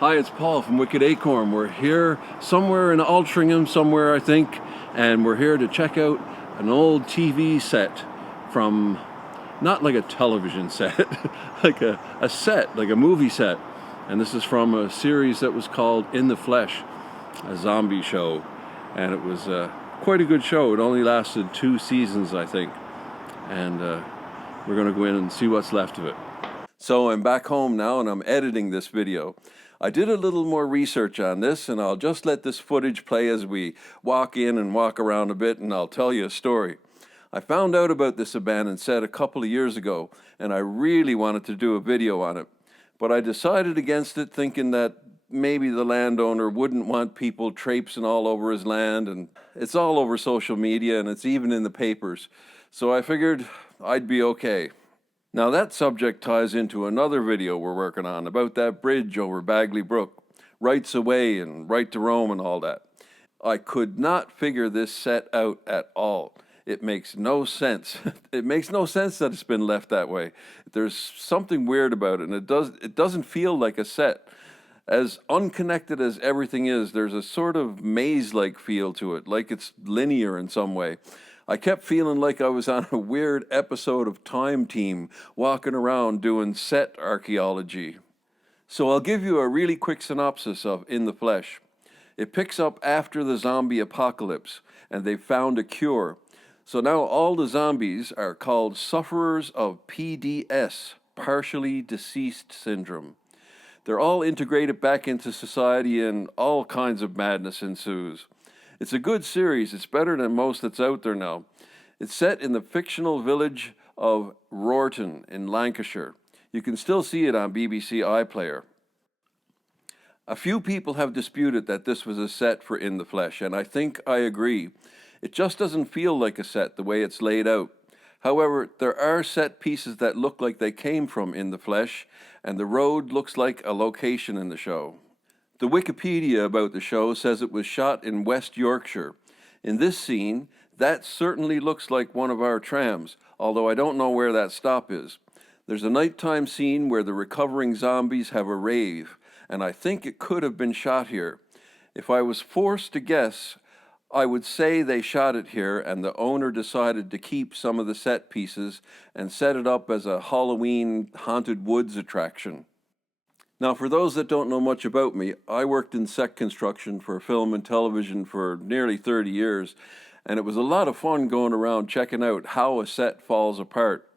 Hi, it's Paul from Wicked Acorn. We're here somewhere in Altrincham, somewhere I think, and we're here to check out an old TV set from, not like a television set, like a set, like a movie set. And this is from a series that was called In the Flesh, a zombie show. And it was quite a good show. It only lasted 2 seasons, I think. And we're going to go in and see what's left of it. So I'm back home now and I'm editing this video. I did a little more research on this, and I'll just let this footage play as we walk in and walk around a bit, and I'll tell you a story. I found out about this abandoned set a couple of years ago, and I really wanted to do a video on it. But I decided against it, thinking that maybe the landowner wouldn't want people traipsing all over his land, and it's all over social media, and it's even in the papers. So I figured I'd be okay. Now that subject ties into another video we're working on about that bridge over Bagley Brook, rights away and right to roam and all that. I could not figure this set out at all. It makes no sense. It makes no sense that it's been left that way. There's something weird about it, and it doesn't feel like a set. As unconnected as everything is, there's a sort of maze-like feel to it, like it's linear in some way. I kept feeling like I was on a weird episode of Time Team, walking around doing set archaeology. So I'll give you a really quick synopsis of In the Flesh. It picks up after the zombie apocalypse, and they've found a cure. So now all the zombies are called sufferers of PDS, partially deceased syndrome. They're all integrated back into society, and all kinds of madness ensues. It's a good series. It's better than most that's out there now. It's set in the fictional village of Rorton in Lancashire. You can still see it on BBC iPlayer. A few people have disputed that this was a set for In the Flesh, and I think I agree. It just doesn't feel like a set the way it's laid out. However, there are set pieces that look like they came from In the Flesh, and the road looks like a location in the show. The Wikipedia about the show says it was shot in West Yorkshire. In this scene, that certainly looks like one of our trams, although I don't know where that stop is. There's a nighttime scene where the recovering zombies have a rave, and I think it could have been shot here. If I was forced to guess, I would say they shot it here and the owner decided to keep some of the set pieces and set it up as a Halloween haunted woods attraction. Now, for those that don't know much about me, I worked in set construction for film and television for nearly 30 years, and it was a lot of fun going around checking out how a set falls apart.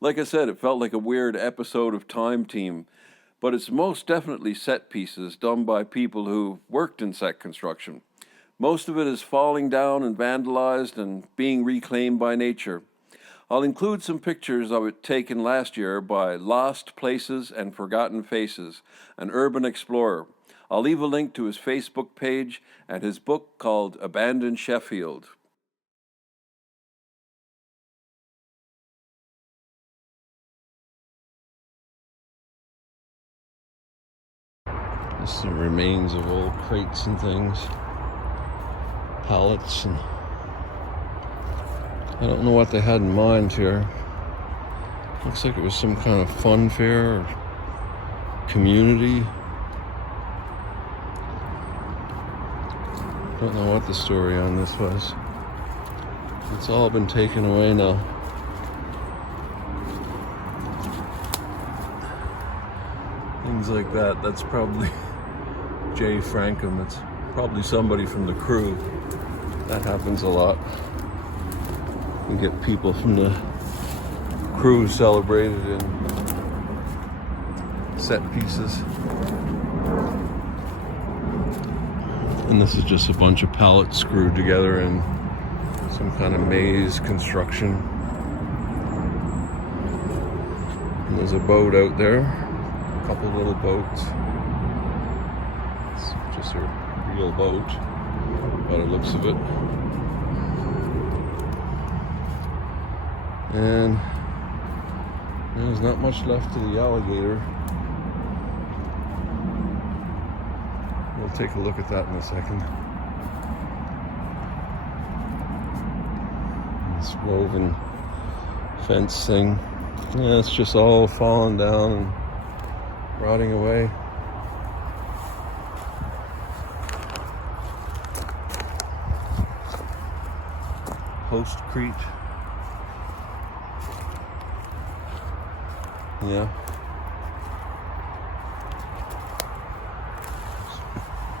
Like I said, it felt like a weird episode of Time Team, but it's most definitely set pieces done by people who worked in set construction. Most of it is falling down and vandalized and being reclaimed by nature. I'll include some pictures of it taken last year by Lost Places and Forgotten Faces, an urban explorer. I'll leave a link to his Facebook page and his book called Abandoned Sheffield. This is the remains of old crates and things, pallets, and I don't know what they had in mind here. Looks like it was some kind of fun fair or community. Don't know what the story on this was. It's all been taken away now. Things like that, that's probably Jay Frankham. It's probably somebody from the crew. That happens a lot. We get people from the crew celebrated in set pieces. And this is just a bunch of pallets screwed together in some kind of maze construction. And there's a boat out there, a couple little boats. It's just a real boat, by the looks of it. And there's not much left to the alligator. We'll take a look at that in a second. This woven fence thing. Yeah, it's just all falling down and rotting away. Postcrete. Yeah.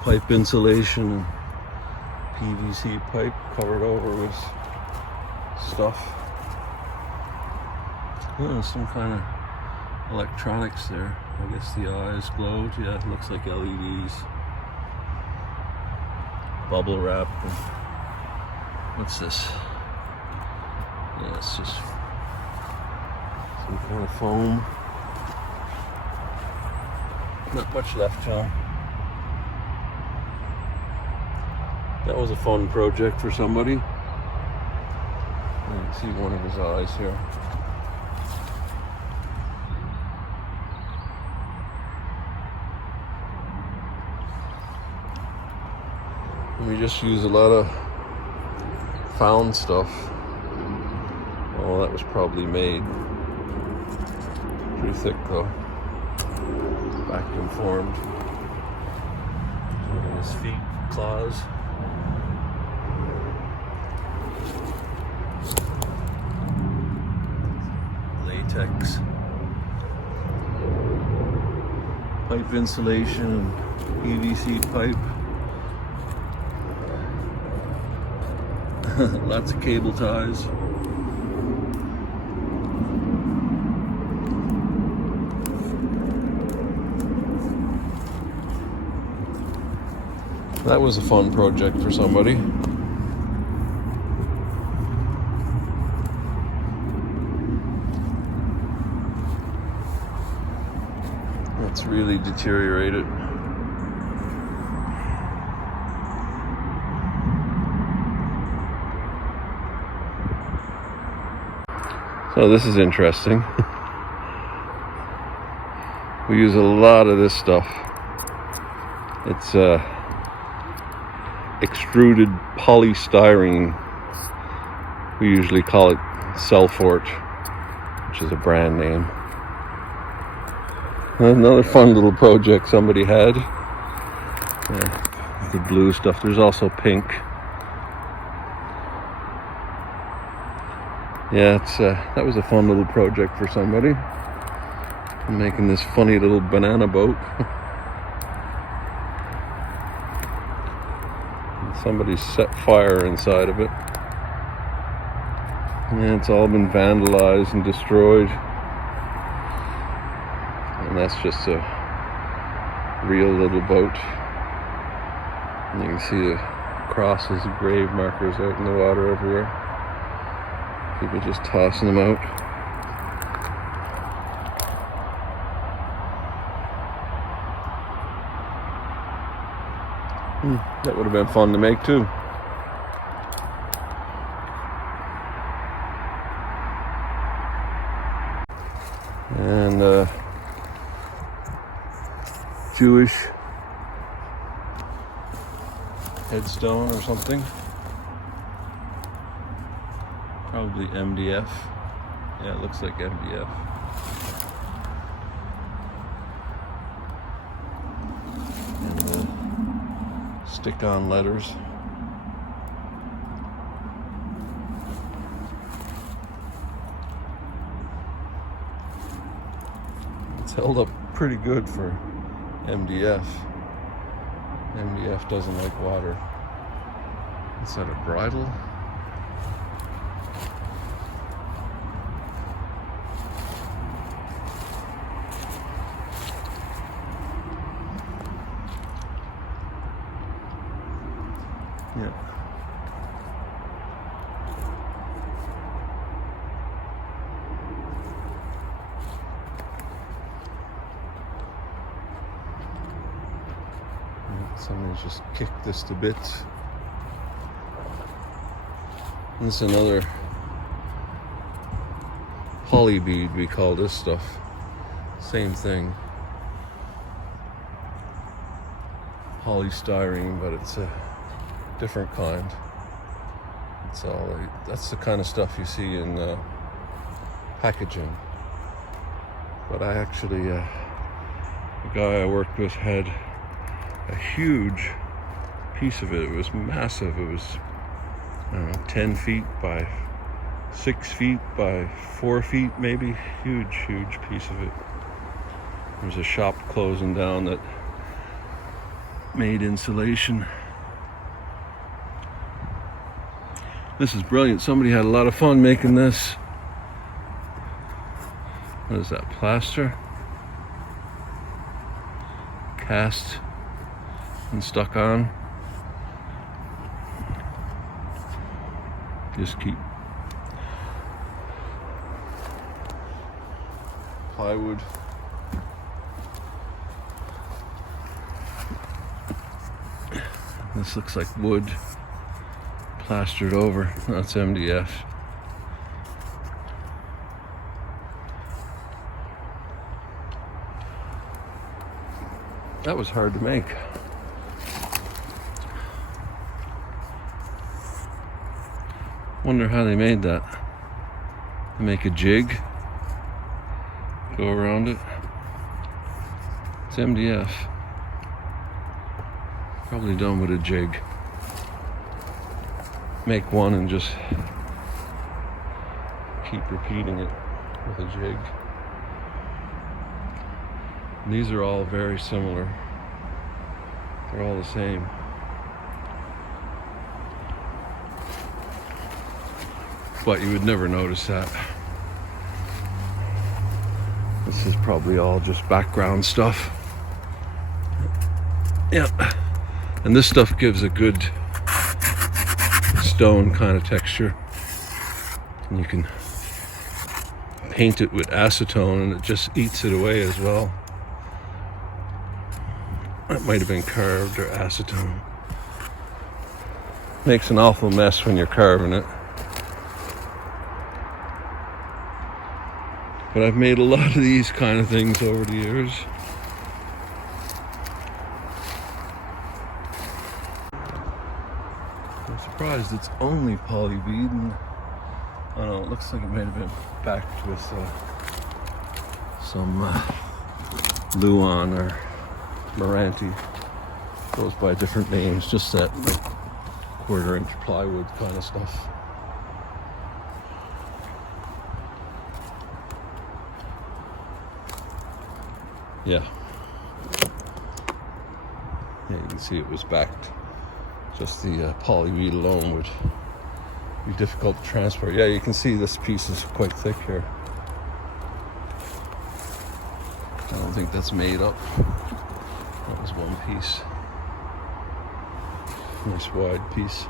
Pipe insulation and PVC pipe covered over with stuff. Oh, some kind of electronics there. I guess the eyes glowed. Yeah, it looks like LEDs. Bubble wrap. And what's this? Yeah, it's just some kind of foam. Not much left to them. That was a fun project for somebody. You can see one of his eyes here. And we just use a lot of found stuff. Oh, that was probably made. Pretty thick though. Vacuum formed. Look at his feet, claws. Latex. Pipe insulation, PVC pipe. Lots of cable ties. That was a fun project for somebody. It's really deteriorated. So this is interesting. We use a lot of this stuff. It's extruded polystyrene. We usually call it Selfort, which is a brand name. Another fun little project somebody had. The blue stuff. There's also pink. Yeah, that was a fun little project for somebody. I'm making this funny little banana boat. Somebody set fire inside of it. And it's all been vandalized and destroyed. And that's just a real little boat. And you can see the crosses and grave markers out in the water everywhere. People just tossing them out. That would have been fun to make too. And Jewish headstone or something. Probably MDF. Yeah, it looks like MDF. And stick-on letters. It's held up pretty good for MDF. MDF doesn't like water. Is that a bridle? Yeah. Somebody's just kicked this to bits. And this is another poly bead, we call this stuff. Same thing. Polystyrene, but it's a different kind. It's all that's the kind of stuff you see in packaging. But I actually, the guy I worked with had a huge piece of it. It was massive. It was I don't know, 10 feet by 6 feet by 4 feet maybe. Huge piece of it. There's a shop closing down that made insulation. This is brilliant. Somebody had a lot of fun making this. What is that, plaster? Cast and stuck on. Just keep plywood. This looks like wood plastered over. That's MDF. That was hard to make. Wonder how they made that. They make a jig, go around it. It's MDF. Probably done with a jig. Make one and just keep repeating it with a jig. And these are all very similar. They're all the same. But you would never notice that. This is probably all just background stuff. Yeah. And this stuff gives a good stone kind of texture. And you can paint it with acetone and it just eats it away as well. That might have been carved or acetone. Makes an awful mess when you're carving it. But I've made a lot of these kind of things over the years. I'm surprised it's only polybead. And I don't know, it looks like it might have been backed with some Luan or Meranti. Goes by different names, just that like 1/4 inch plywood kind of stuff. Yeah. Yeah, you can see it was backed. Just the polyweed alone would be difficult to transport. Yeah, you can see this piece is quite thick here. I don't think that's made up. That was one piece. Nice wide piece.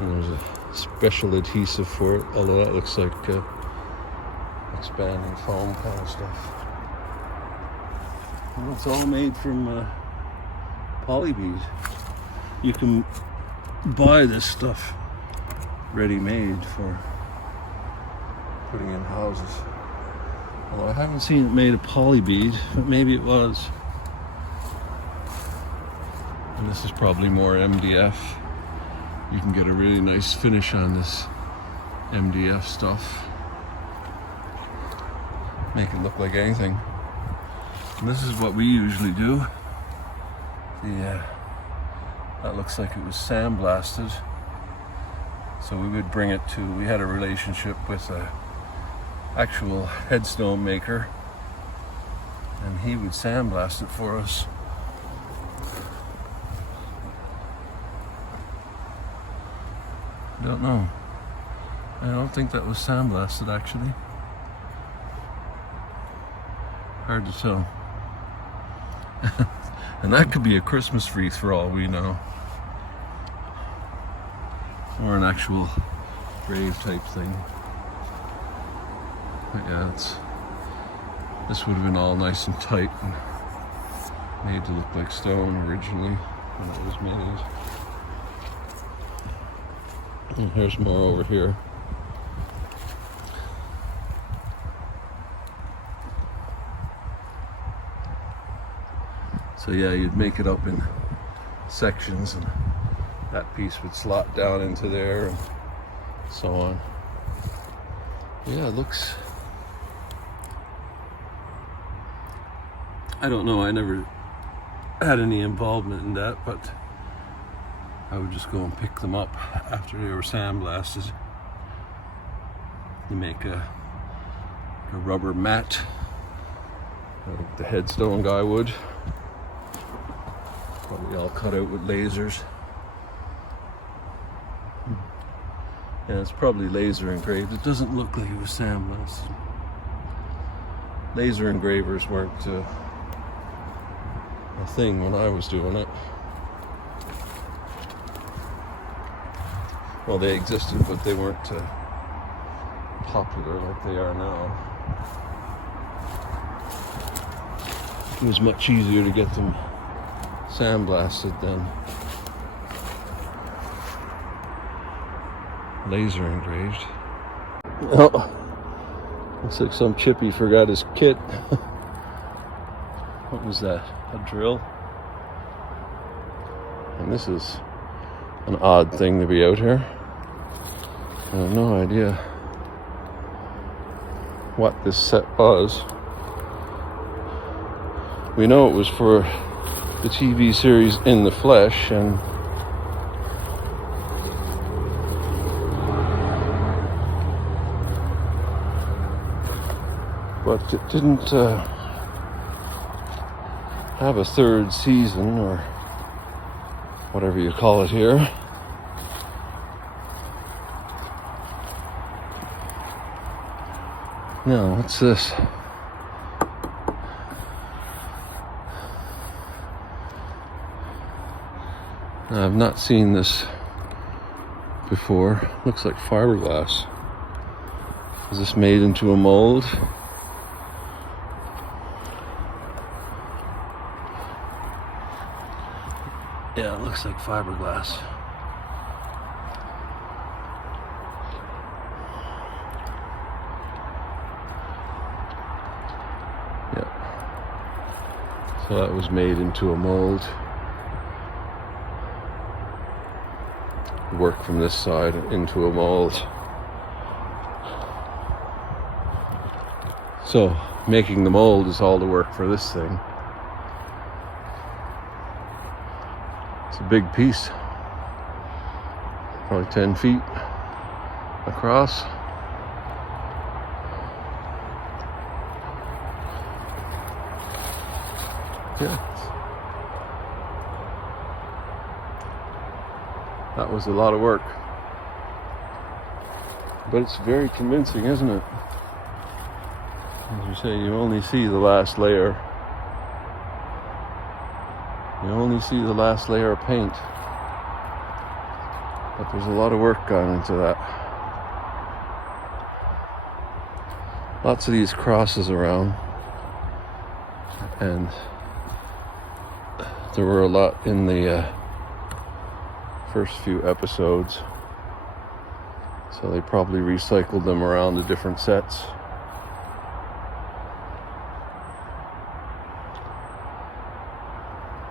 And there's a special adhesive for it, although that looks like expanding foam kind of stuff. And it's all made from polybead. You can buy this stuff ready-made for putting in houses. Although I haven't seen it made of polybead, but maybe it was. And this is probably more MDF. You can get a really nice finish on this MDF stuff. Make it look like anything. And this is what we usually do. That looks like it was sandblasted. So we would bring it to, we had a relationship with a actual headstone maker, and he would sandblast it for us. I don't know. I don't think that was sandblasted actually. Hard to tell. And that could be a Christmas wreath for all we know. Or an actual grave type thing. But yeah, this would have been all nice and tight and made to look like stone originally when it was made. And here's more over here. So yeah, you'd make it up in sections and that piece would slot down into there and so on. Yeah, it looks... I don't know, I never had any involvement in that, but I would just go and pick them up after they were sandblasted. You make a rubber mat, like the headstone guy would. Probably all cut out with lasers. And it's probably laser engraved. It doesn't look like it was sandblasted. Laser engravers weren't a thing when I was doing it. Well, they existed, but they weren't popular like they are now. It was much easier to get them sandblasted than laser engraved. Oh, looks like some chippy forgot his kit. What was that? A drill? And this is an odd thing to be out here. I have no idea what this set was. We know it was for the TV series In the Flesh, and but it didn't have a third season, or whatever you call it here. Now, what's this? I've not seen this before. Looks like fiberglass. Is this made into a mold? Yeah, it looks like fiberglass. Yeah. So that was made into a mold. Work from this side into a mold. So making the mold is all the work for this thing. It's a big piece, probably 10 feet across. Yeah. That was a lot of work. But it's very convincing, isn't it? As you say, you only see the last layer. You only see the last layer of paint. But there's a lot of work gone into that. Lots of these crosses around. And there were a lot in the first few episodes. So they probably recycled them around the different sets.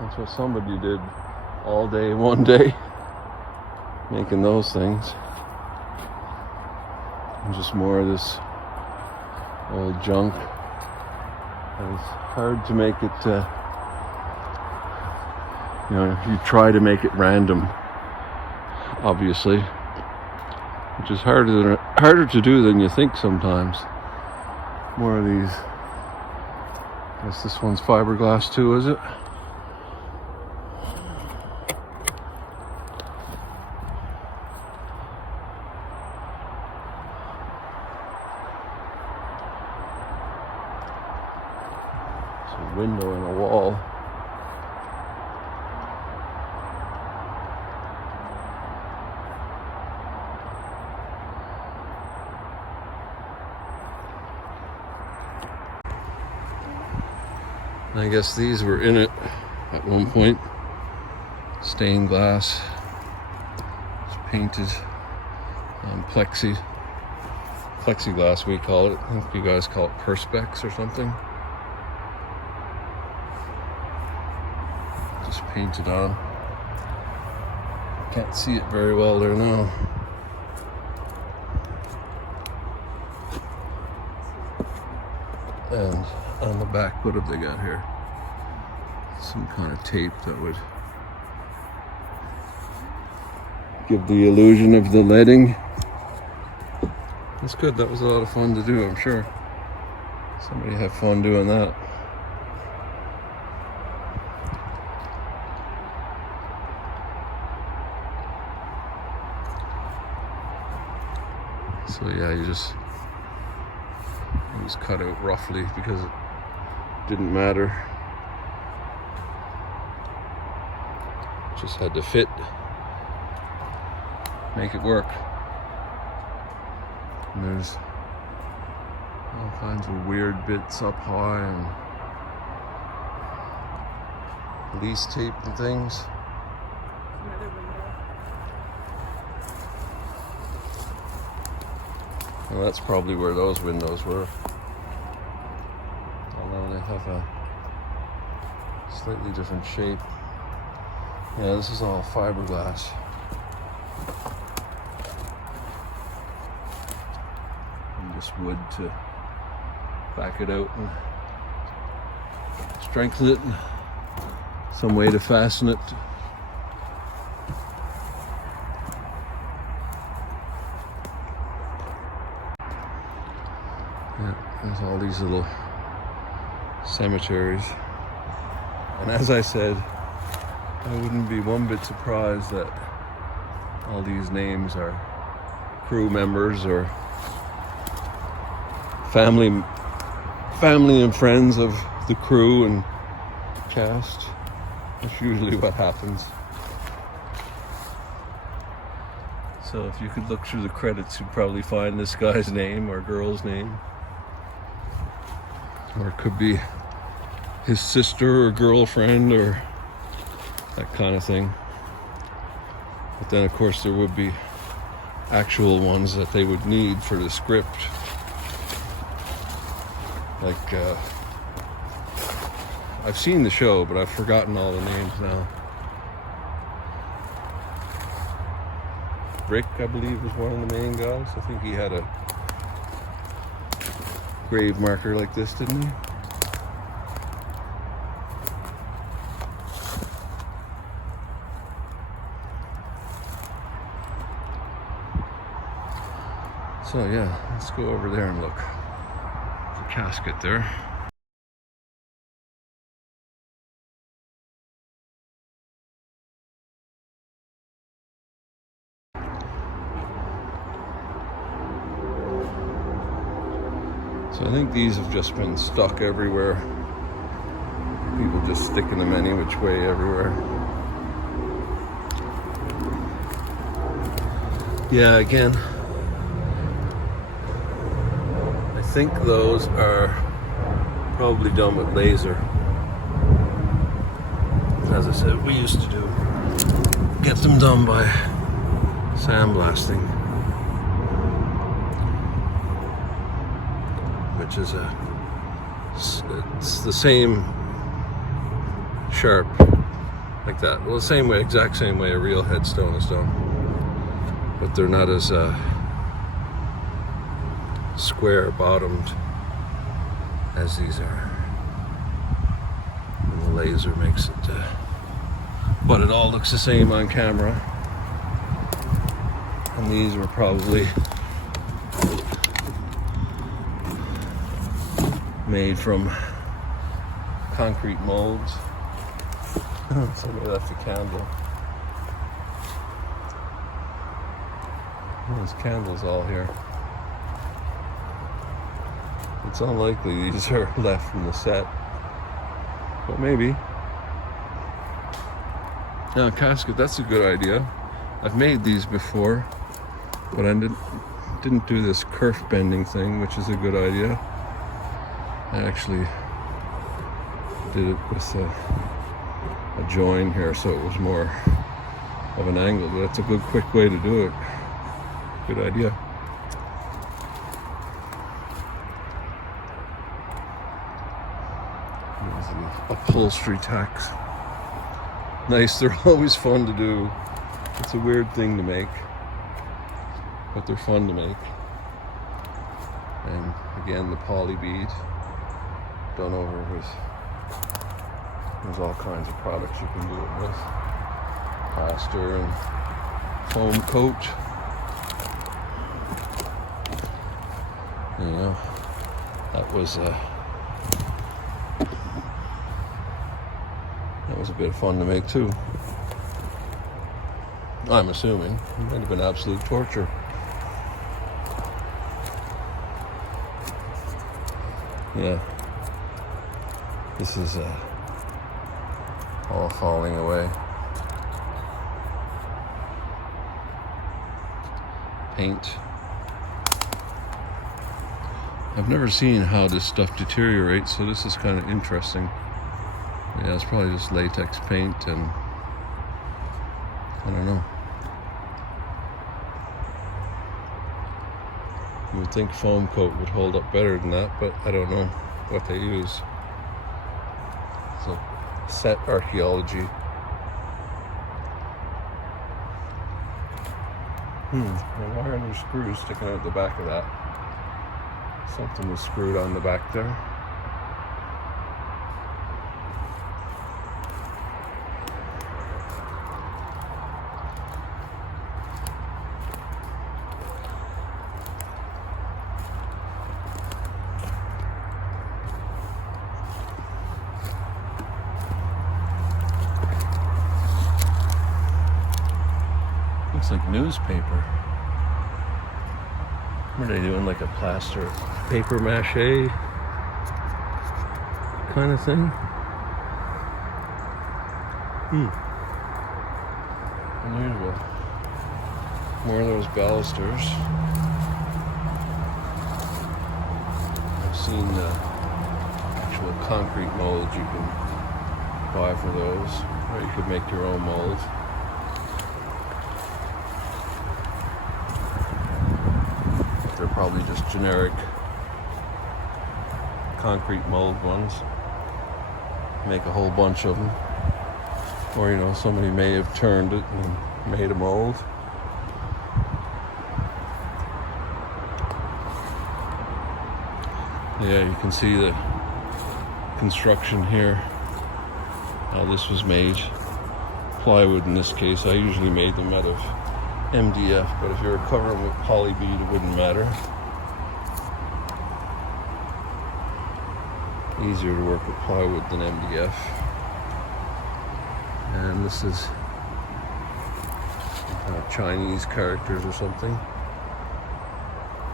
That's what somebody did all day, one day, making those things. And just more of this old junk. And it's hard to make it, if you try to make it random, obviously, which is harder to do than you think sometimes. More of these. I guess this one's fiberglass too, is it? It's a window in a wall. I guess these were in it at one point. Stained glass. It's painted on plexiglass we call it. I think you guys call it Perspex or something. Just painted on. Can't see it very well there now. And on the back, what have they got here? Some kind of tape that would give the illusion of the leading. That's good. That was a lot of fun to do, I'm sure. Somebody had fun doing that. So yeah, it was cut out roughly because it didn't matter. Just had to fit, make it work. And there's all kinds of weird bits up high and police tape and things. Another window. And that's probably where those windows were. Although they have a slightly different shape. Yeah, this is all fiberglass. And just wood to back it out and strengthen it. And some way to fasten it. Yeah, there's all these little cemeteries. And as I said, I wouldn't be one bit surprised that all these names are crew members or family and friends of the crew and cast. That's usually what happens. So if you could look through the credits, you'd probably find this guy's name or girl's name. Or it could be his sister or girlfriend or that kind of thing. But then of course there would be actual ones that they would need for the script. Like, I've seen the show, but I've forgotten all the names now. Rick, I believe, was one of the main guys. I think he had a grave marker like this, didn't he? So yeah, let's go over there and look. There's a casket there. So I think these have just been stuck everywhere. People just sticking them any which way everywhere. Yeah, again, I think those are probably done with laser. As I said, we used to get them done by sandblasting, which is it's the same sharp like that. Well, the same way, exact same way a real headstone is done, but they're not as square bottomed as these are. And the laser makes it, but it all looks the same on camera. And these were probably made from concrete molds. Somebody left a candle. There's candles all here. It's unlikely these are left from the set, but maybe. Now, casket, that's a good idea. I've made these before, but I didn't do this kerf bending thing, which is a good idea. I actually did it with a join here, so it was more of an angle, but that's a good quick way to do it. Good idea. There's the upholstery tacks. Nice, they're always fun to do. It's a weird thing to make, but they're fun to make. And again, the poly bead done over with. There's all kinds of products you can do it with. Plaster and foam coat. You know, that was a bit of fun to make too. I'm assuming it might have been absolute torture. Yeah, this is all falling away. Paint. I've never seen how this stuff deteriorates, so this is kind of interesting. Yeah, it's probably just latex paint, and I don't know. You would think foam coat would hold up better than that, but I don't know what they use. So, set archaeology. Why are there screws sticking out the back of that? Something was screwed on the back there. Looks like newspaper. What are they doing? Like a plaster, paper mache kind of thing? Unusual. More of those balusters. I've seen actual concrete molds you can buy for those, or you could make your own mold. They're probably just generic concrete mold ones. Make a whole bunch of them. Or, you know, somebody may have turned it and made a mold. Yeah, you can see the construction here. How this was made. Plywood in this case. I usually made them out of MDF, but if you were covering with poly bead, it wouldn't matter. Easier to work with plywood than MDF. And this is Chinese characters or something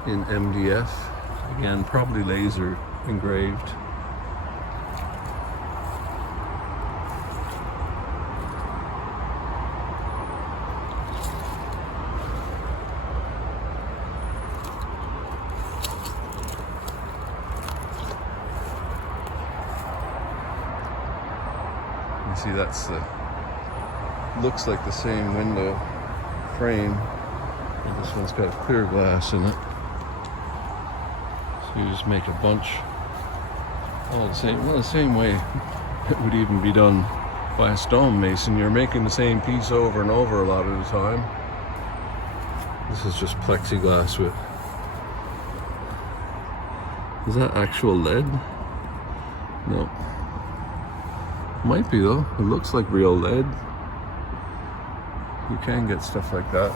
in MDF. Again, probably laser engraved. You see, that's the looks like the same window frame, but this one's got clear glass in it. So you just make a bunch all the same, well, the same way it would even be done by a stonemason. You're making the same piece over and over a lot of the time. This is just plexiglass with, is that actual lead? No. Might be though. It looks like real lead. You can get stuff like that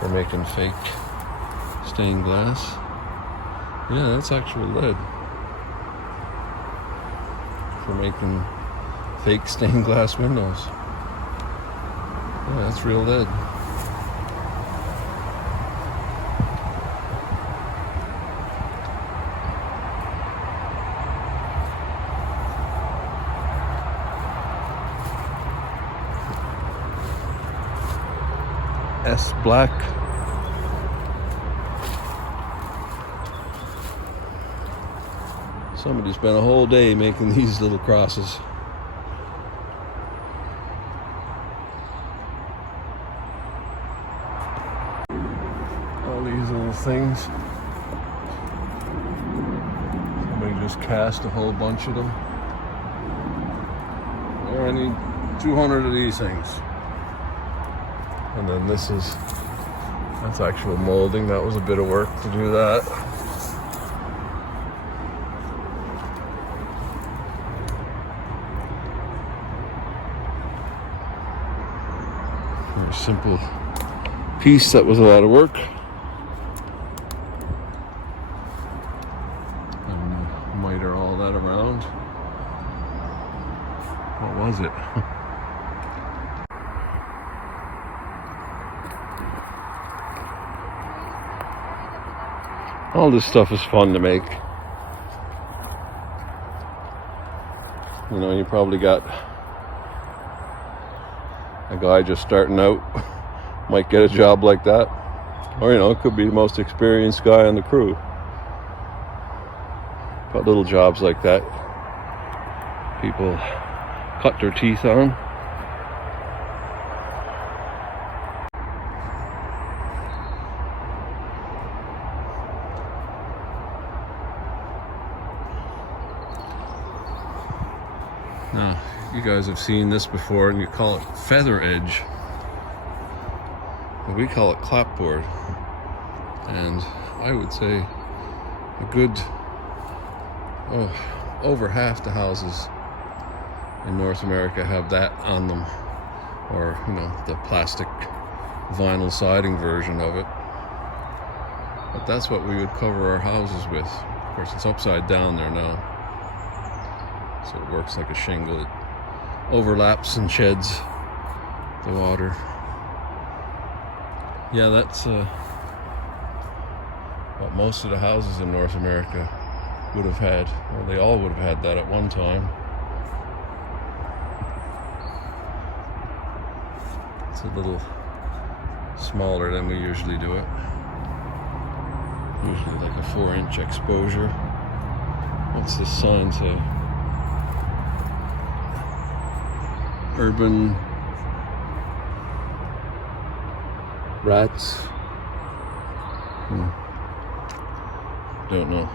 for making fake stained glass. Yeah, that's actual lead for making fake stained glass windows. Yeah, that's real lead. S black. Somebody spent a whole day making these little crosses. All these little things. Somebody just cast a whole bunch of them. There, I need 200 of these things. And then this is, that's actual molding. That was a bit of work to do that. Very simple piece that was a lot of work. And miter all that around. What was it? All this stuff is fun to make. You know, you probably got a guy just starting out, might get a job like that. Or, you know, it could be the most experienced guy on the crew. But little jobs like that, people cut their teeth on. Now, you guys have seen this before, and you call it feather edge. But we call it clapboard. And I would say a good, over half the houses in North America have that on them. Or, you know, the plastic vinyl siding version of it. But that's what we would cover our houses with. Of course, it's upside down there now. So it works like a shingle. It overlaps and sheds the water. Yeah, that's what most of the houses in North America would have had. Well, they all would have had that at one time. It's a little smaller than we usually do it. Usually like a 4-inch exposure. What's this sign say? Urban rats. Don't know.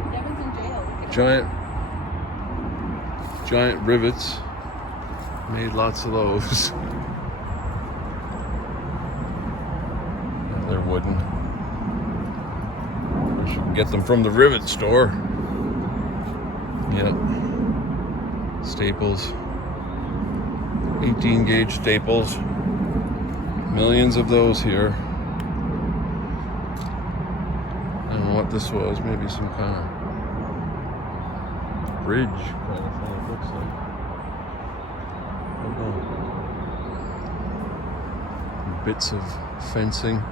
Devin's in jail. Giant rivets. Made lots of those. They're wooden. I should get them from the rivet store. Yep. Staples. 18 gauge staples. Millions of those here. I don't know what this was. Maybe some kind of bridge kind of thing, it looks like. I don't know. Bits of fencing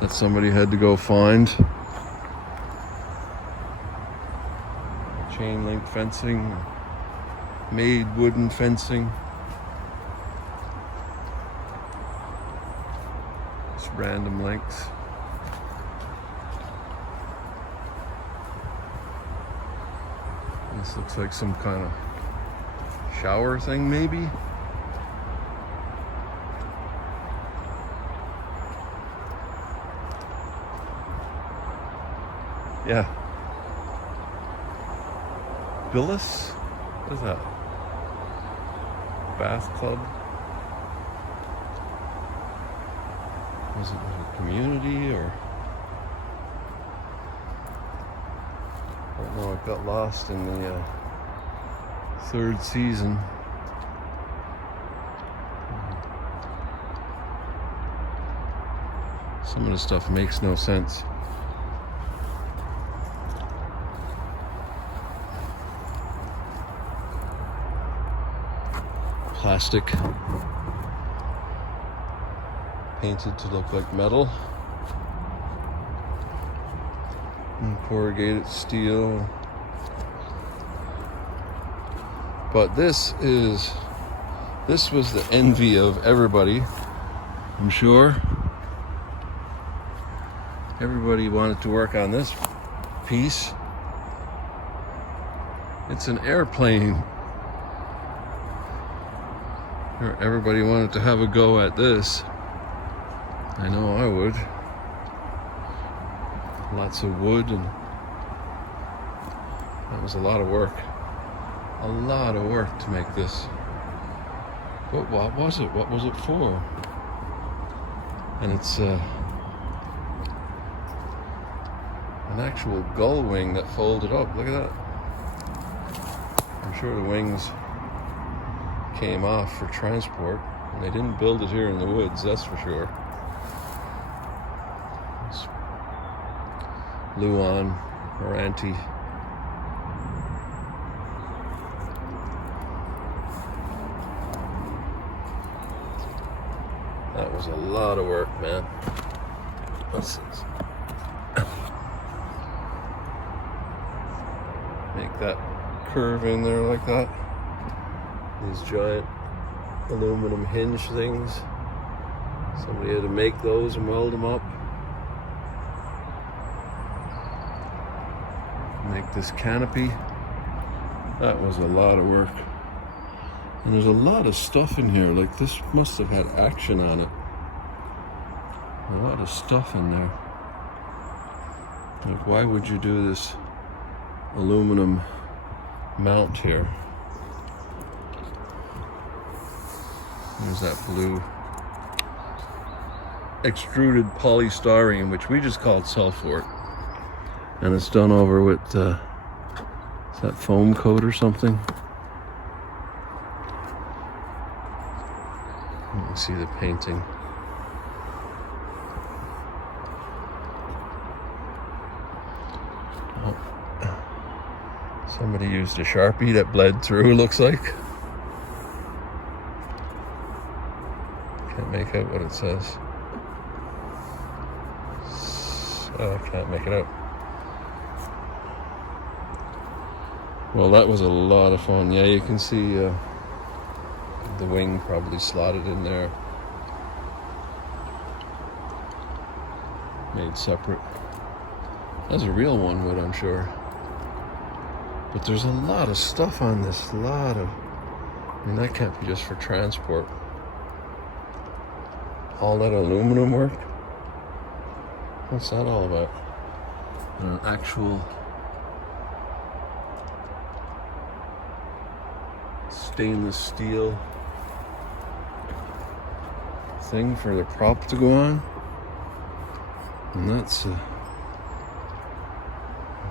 that somebody had to go find. Chain link fencing, made wooden fencing. Just random lengths. This looks like some kind of shower thing, maybe. Yeah. Billis? What is that? Bath club? Was it a community or? I don't know, it got lost in the third season. Some of the stuff makes no sense. Plastic painted to look like metal, and corrugated steel. But this was the envy of everybody, I'm sure. Everybody wanted to work on this piece. It's an airplane. Everybody wanted to have a go at this. I know I would. Lots of wood, and that was a lot of work. A lot of work to make this. But what was it? What was it for? And it's an actual gull wing that folded up. Look at that. I'm sure the wings came off for transport, and they didn't build it here in the woods, that's for sure. It's Luan or Auntie. That was a lot of work, man. What's this? Make that curve in there like that. These giant aluminum hinge things. Somebody had to make those and weld them up. Make this canopy. That was a lot of work. And there's a lot of stuff in here. Like, this must have had action on it. A lot of stuff in there. Like, why would you do this aluminum mount here? There's that blue extruded polystyrene, which we just called sulfort. And it's done over with, is that foam coat or something? You can see the painting. Oh. Somebody used a Sharpie that bled through, looks like. Can't make out what it says. Oh, I can't make it out. Well, that was a lot of fun. Yeah, you can see the wing probably slotted in there. Made separate. That's a real one wood, I'm sure. But there's a lot of stuff on this. A lot of... I mean, that can't be just for transport. All that aluminum work? What's that all about? An actual stainless steel thing for the prop to go on. And that's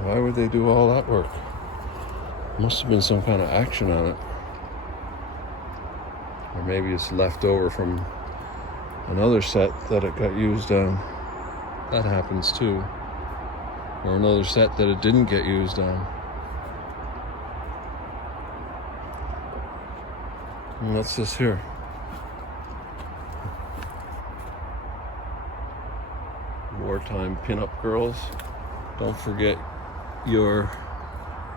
why would they do all that work? Must have been some kind of action on it. Or maybe it's left over from another set that it got used on. That happens too. Or another set that it didn't get used on. And what's this here? Wartime pinup girls. Don't forget your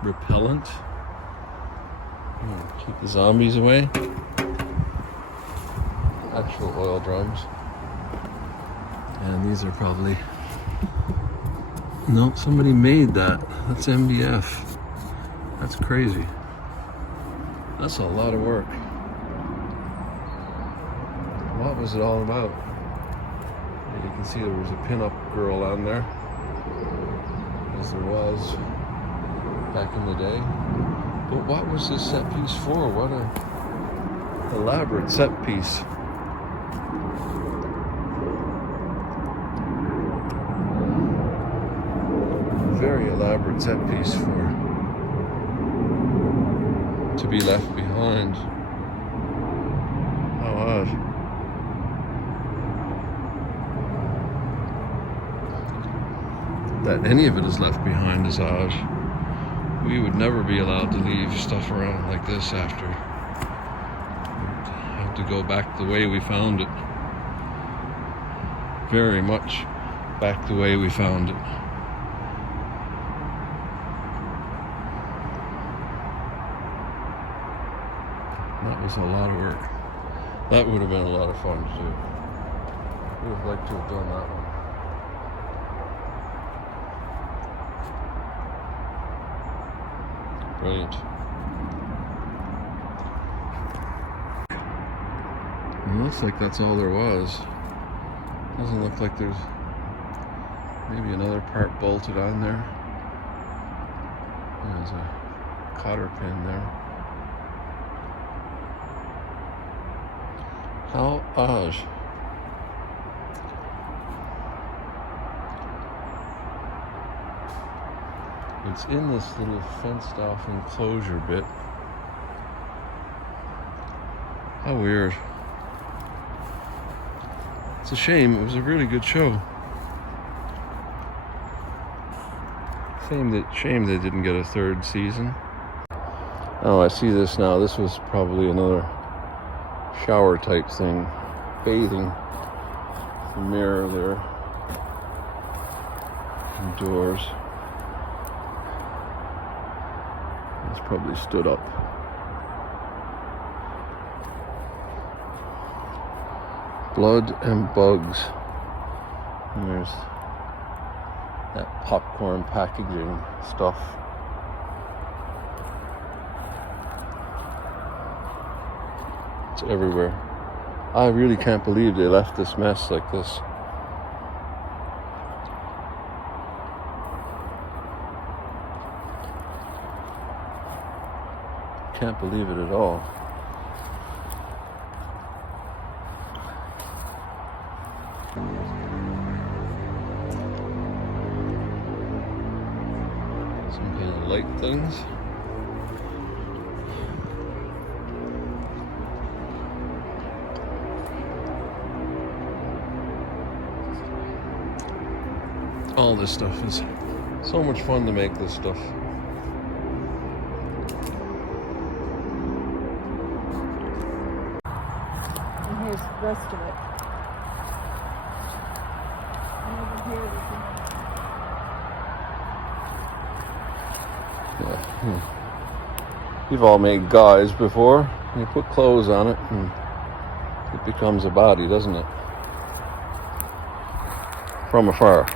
repellent. Keep the zombies away. Actual oil drums. And these are probably... Nope, somebody made that. That's MDF. That's crazy. That's a lot of work. What was it all about? You can see there was a pin-up girl on there, as there was back in the day. But what was this set piece for? What a elaborate set piece. Very elaborate set piece for to be left behind. How odd. That any of it is left behind is odd. We would never be allowed to leave stuff around like this after. We'd have to go back the way we found it. Very much back the way we found it. That was a lot of work. That would have been a lot of fun to do. I would have liked to have done that one. Brilliant. It looks like that's all there was. Doesn't look like there's maybe another part bolted on there. There's a cotter pin there. How odd. It's in this little fenced off enclosure bit. How weird. It's a shame. It was a really good show. Shame they didn't get a third season. Oh, I see this now. This was probably another shower type thing. Bathing. The mirror there. Indoors. It's probably stood up. Blood and bugs. And there's that popcorn packaging stuff. It's everywhere. I really can't believe they left this mess like this. Can't believe it at all. Some kind of light things. All this stuff is so much fun to make this stuff. And here's the rest of it. And over here we can... Yeah. You've all made guys before. You put clothes on it and it becomes a body, doesn't it? From afar.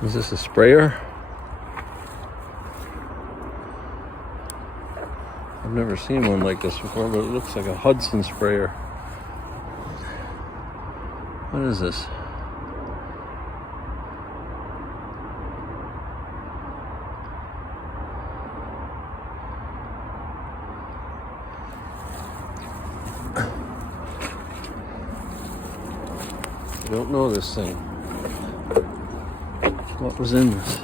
Is this a sprayer? I've never seen one like this before, but it looks like a Hudson sprayer. What is this? I don't know this thing. What was in this?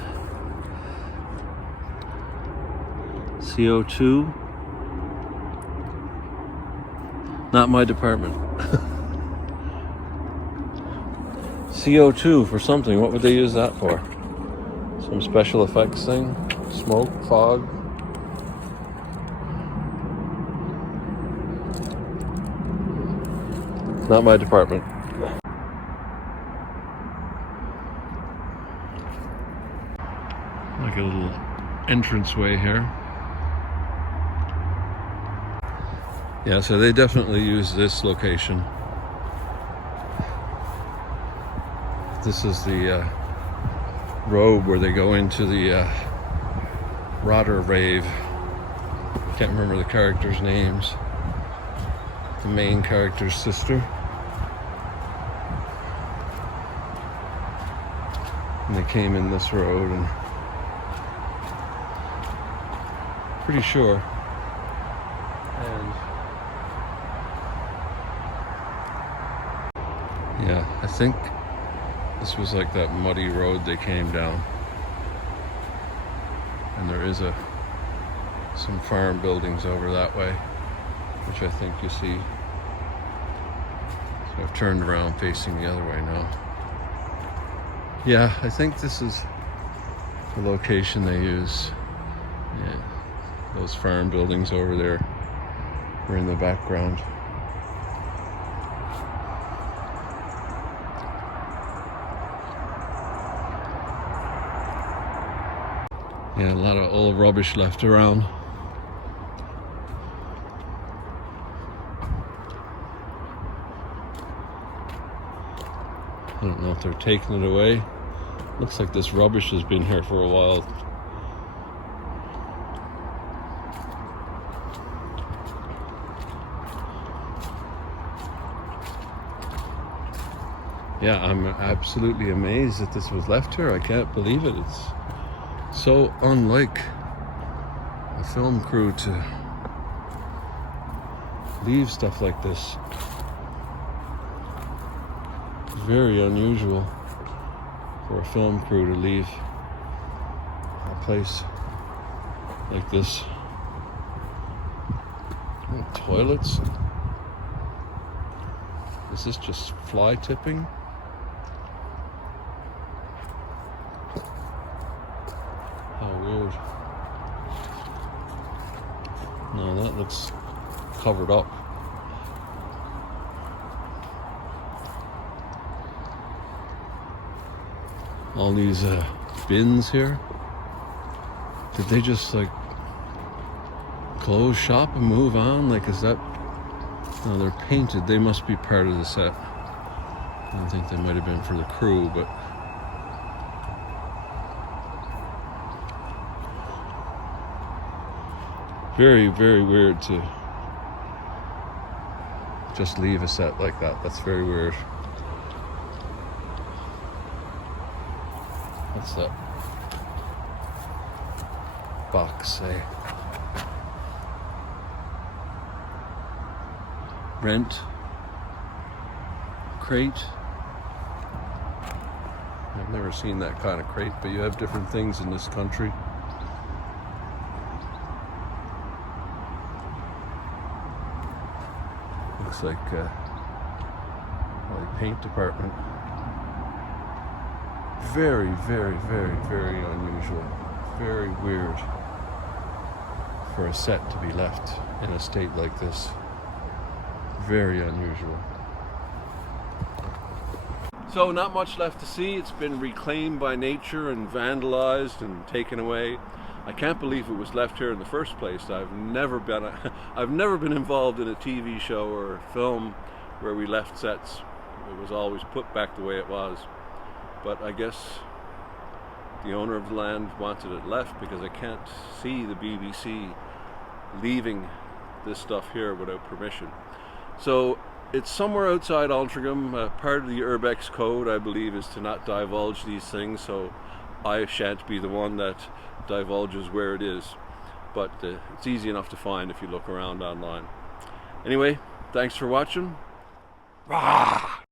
CO2? Not my department. CO2 for something. What would they use that for? Some special effects thing? Smoke? Fog? Not my department. Like a little entranceway here. Yeah, so they definitely use this location. This is the road where they go into the Rotter rave. Can't remember the characters' names. The main character's sister. And they came in this road and pretty sure. And yeah, I think this was like that muddy road they came down. And there is some farm buildings over that way, which I think you see. So I've turned around facing the other way now. Yeah, I think this is the location they use. Yeah. Those farm buildings over there are in the background. Yeah, a lot of old rubbish left around. I don't know if they're taking it away. Looks like this rubbish has been here for a while. Yeah, I'm absolutely amazed that this was left here. I can't believe it. It's so unlike a film crew to leave stuff like this. It's very unusual for a film crew to leave a place like this. toilets. Is this just fly tipping? How weird. No, that looks covered up. All these bins here. Did they just like close shop and move on? Like, is that... No, they're painted. They must be part of the set. I think they might have been for the crew, but... Very, very weird to just leave a set like that. That's very weird. What's that box say? Rent crate. I've never seen that kind of crate, but you have different things in this country. Looks like a paint department. Very, very, very, very unusual. Very weird for a set to be left in a state like this. Very unusual. So not much left to see. It's been reclaimed by nature and vandalized and taken away. I can't believe it was left here in the first place. I've never been involved in a TV show or a film where we left sets. It was always put back the way it was. But I guess the owner of the land wanted it left, because I can't see the BBC leaving this stuff here without permission. So it's somewhere outside Altrincham. Part of the Urbex code, I believe, is to not divulge these things, so I shan't be the one that divulges where it is. But it's easy enough to find if you look around online. Anyway, thanks for watching. Rah!